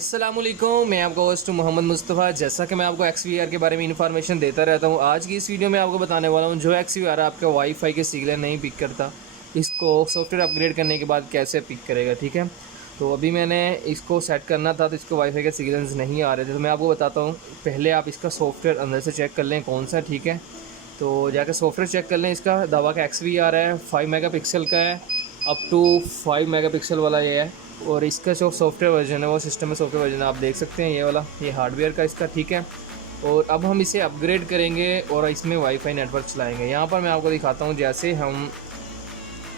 अस्सलामुअलैकुम, मैं आपका होस्ट मोहम्मद मुस्तफ़ा। जैसा कि मैं आपको XVR के बारे में इन्फॉर्मेशन देता रहता हूँ, आज की इस वीडियो में आपको बताने वाला हूँ जो XVR आपका वाईफाई के सिग्नल नहीं पिक करता, इसको सॉफ्टवेयर अपग्रेड करने के बाद कैसे पिक करेगा। ठीक है, तो अभी मैंने इसको सेट करना था तो इसको वाईफाई के सिग्नल्स नहीं आ रहे थे, तो मैं आपको बताता हूँ। पहले आप इसका सॉफ्टवेयर अंदर से चेक कर लें कौन सा। ठीक है, तो जाकर सॉफ्टवेयर चेक कर लें। इसका दावा का XVR है, 5 मेगापिक्सल का है, अप टू 5 मेगापिक्सल वाला ये है। और इसका जो सॉफ्टवेयर वर्जन है वो सिस्टम में सॉफ्टवेयर वर्जन आप देख सकते हैं, ये वाला, ये हार्डवेयर का इसका। ठीक है, और अब हम इसे अपग्रेड करेंगे और इसमें वाईफाई नेटवर्क चलाएंगे। यहाँ पर मैं आपको दिखाता हूँ, जैसे हम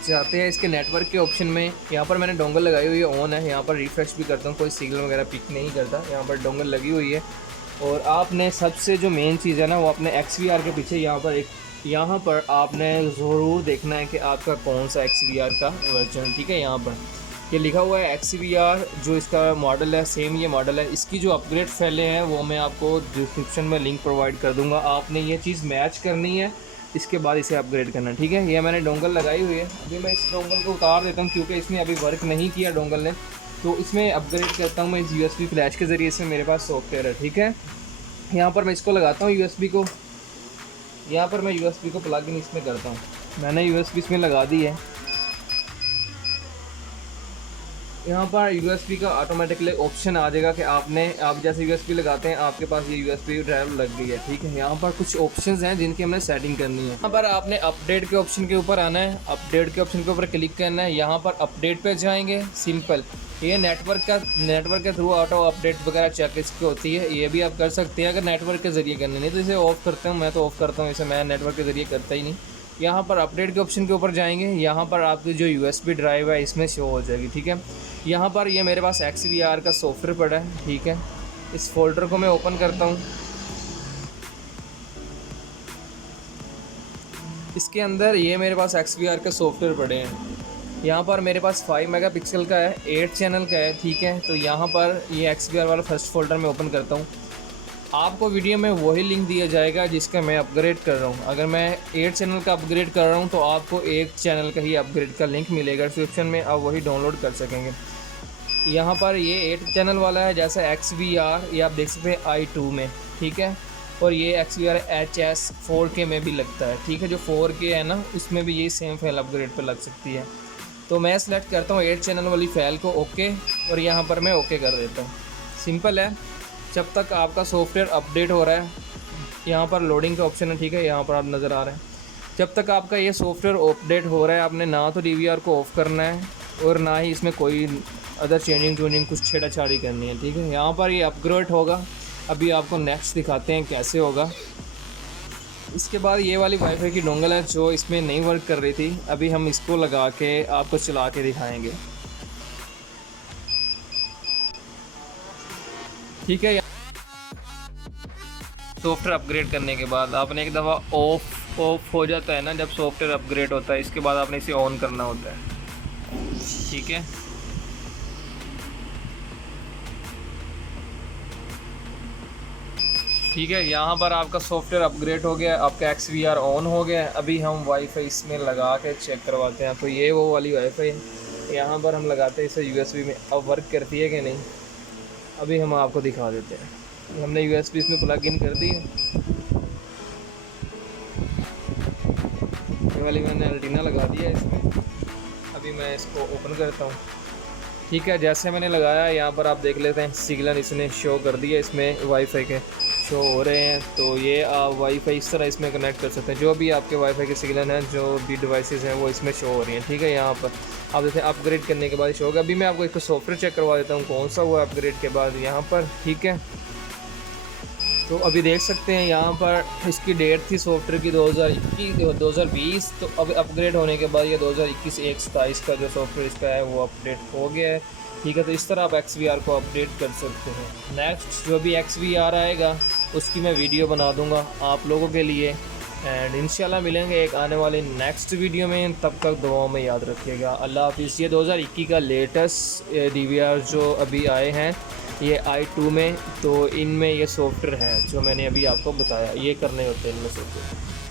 जाते हैं इसके नेटवर्क के ऑप्शन में। यहाँ पर मैंने डोंगल लगाई हुई है, ऑन है। यहाँ पर रिफ्रेश भी करता हूँ, कोई सिग्नल वगैरह पिक नहीं करता। यहाँ पर डोंगल लगी हुई है। और आपने सबसे जो मेन चीज़ है ना, वो अपने XVR के पीछे यहाँ पर आपने ज़रूर देखना है कि आपका कौन सा XVR का वर्जन। ठीक है, यहाँ पर ये लिखा हुआ है XVR, जो इसका मॉडल है सेम ये मॉडल है। इसकी जो अपग्रेड फाइलें हैं वो मैं आपको डिस्क्रिप्शन में लिंक प्रोवाइड कर दूंगा। आपने ये चीज़ मैच करनी है, इसके बाद इसे अपग्रेड करना। ठीक है, ये मैंने डोंगल लगाई हुई है। अभी मैं इस डोंगल को उतार देता हूँ क्योंकि इसने अभी वर्क नहीं किया डोंगल ने, तो इसमें अपग्रेड करता हूँ मैं इस USB फ्लैश के ज़रिए से। मेरे पास सॉफ्टवेयर है। ठीक है, यहाँ पर मैं इसको लगाता हूँ USB को। यहाँ पर मैं USB को प्लग इन इसमें करता हूँ। मैंने USB इसमें लगा दी है। यहाँ पर USB का ऑटोमेटिकली ऑप्शन आ जाएगा कि आप जैसे USB लगाते हैं आपके पास ये USB ड्राइव लग गई है। ठीक है, यहाँ पर कुछ ऑप्शंस हैं जिनकी हमने सेटिंग करनी है। यहाँ पर आपने अपडेट के ऑप्शन के ऊपर आना है, अपडेट के ऑप्शन के ऊपर क्लिक करना है। यहाँ पर अपडेट पे जाएंगे, सिंपल। ये नेटवर्क के थ्रू ऑटो अपडेट वगैरह चेक इसकी होती है, ये भी आप कर सकते हैं अगर नेटवर्क के ज़रिए करने। नहीं तो इसे ऑफ़ करते हैं, मैं तो ऑफ़ करता हूँ इसे, मैं नेटवर्क के ज़रिए करता ही नहीं। यहाँ पर अपडेट के ऑप्शन के ऊपर जाएंगे, यहाँ पर आपकी जो USB ड्राइव है इसमें शो हो जाएगी। ठीक है, यहाँ पर ये मेरे पास XVR का सॉफ्टवेयर पड़ा है। ठीक है, इस फोल्डर को मैं ओपन करता हूँ। इसके अंदर ये मेरे पास XVR के सॉफ्टवेयर पड़े हैं। यहाँ पर मेरे पास 5 मेगापिक्सल का है, 8 चैनल का है। ठीक है, तो यहाँ पर ये XVR वाला फर्स्ट फोल्डर में ओपन करता हूँ। आपको वीडियो में वही लिंक दिया जाएगा जिसका मैं अपग्रेड कर रहा हूँ। अगर मैं 8 चैनल का अपग्रेड कर रहा हूँ तो आपको 1 चैनल का ही अपग्रेड का लिंक मिलेगा डिस्क्रिप्शन में, आप वही डाउनलोड कर सकेंगे। यहाँ पर ये 8 चैनल वाला है, जैसा XVR ये आप देख सकते हैं i2 में। ठीक है, और ये XVR HS 4K में भी लगता है। ठीक है, जो 4K है ना उसमें भी ये सेम फाइल अपग्रेड पर लग सकती है। तो मैं सेलेक्ट करता हूँ 8 चैनल वाली फाइल को, ओके, और यहाँ पर मैं ओके कर देता हूँ। सिंपल है। जब तक आपका सॉफ्टवेयर अपडेट हो रहा है, यहाँ पर लोडिंग का ऑप्शन है। ठीक है, यहाँ पर आप नज़र आ रहे हैं। जब तक आपका ये सॉफ्टवेयर अपडेट हो रहा है, आपने ना तो DVR को ऑफ़ करना है और ना ही इसमें कोई अदर चेंजिंग टूनिंग कुछ छेड़ाछाड़ी करनी है। ठीक है, यहाँ पर ये अपग्रेड होगा। अभी आपको नेक्स्ट दिखाते हैं कैसे होगा। इसके बाद ये वाली वाईफाई की डोंगल है जो इसमें नहीं वर्क कर रही थी, अभी हम इसको लगा के आपको चला के दिखाएंगे। ठीक है, सॉफ्टवेयर अपग्रेड करने के बाद आपने एक दफ़ा ऑफ हो जाता है ना, जब सॉफ्टवेयर अपग्रेड होता है, इसके बाद आपने इसे ऑन करना होता है। ठीक है, ठीक है, यहाँ पर आपका सॉफ्टवेयर अपग्रेड हो गया, आपका XVR ऑन हो गया। अभी हम वाईफाई इसमें लगा के चेक करवाते हैं। तो ये वो वाली वाईफाई है, यहाँ पर हम लगाते हैं इसे USB में। अब वर्क करती है कि नहीं, अभी हम आपको दिखा देते हैं। हमने USB इसमें प्लग इन कर दी है। ये वाली मैंने एंटीना लगा दिया है इसमें। अभी मैं इसको ओपन करता हूँ। ठीक है, जैसे मैंने लगाया यहाँ पर आप देख लेते हैं सिग्नल इसने शो कर दिया, इसमें वाईफाई के शो हो रहे हैं। तो ये आप वाईफाई इस तरह इसमें कनेक्ट कर सकते हैं। जो भी आपके वाईफाई के सिग्नल हैं, जो भी डिवाइसेस हैं, वो इसमें शो हो रही हैं। ठीक है, यहाँ पर आप जैसे अपग्रेड करने के बाद शो होगा। अभी मैं आपको इसको सॉफ्टवेयर चेक करवा देता हूँ कौन सा हुआ अपग्रेड के बाद यहाँ पर। ठीक है, तो अभी देख सकते हैं यहाँ पर इसकी डेट थी सॉफ्टवेयर की 2020। तो अब अपग्रेड होने के बाद ये 2021-1/27 का जो सॉफ्टवेयर इसका है वो अपडेट हो गया है। ठीक है, तो इस तरह आप XVR को अपडेट कर सकते हैं। नेक्स्ट जो भी XVR आएगा उसकी मैं वीडियो बना दूंगा आप लोगों के लिए, एंड इंशाल्लाह मिलेंगे एक आने वाले नेक्स्ट वीडियो में। तब तक दुआओं में याद रखिएगा। अल्लाह हाफिज़। ये 2021 का लेटेस्ट DVR जो अभी आए हैं ये i2 में, तो इनमें ये सॉफ्टवेयर है जो मैंने अभी आपको बताया, ये करने होते हैं इनमें सॉफ्टवेयर।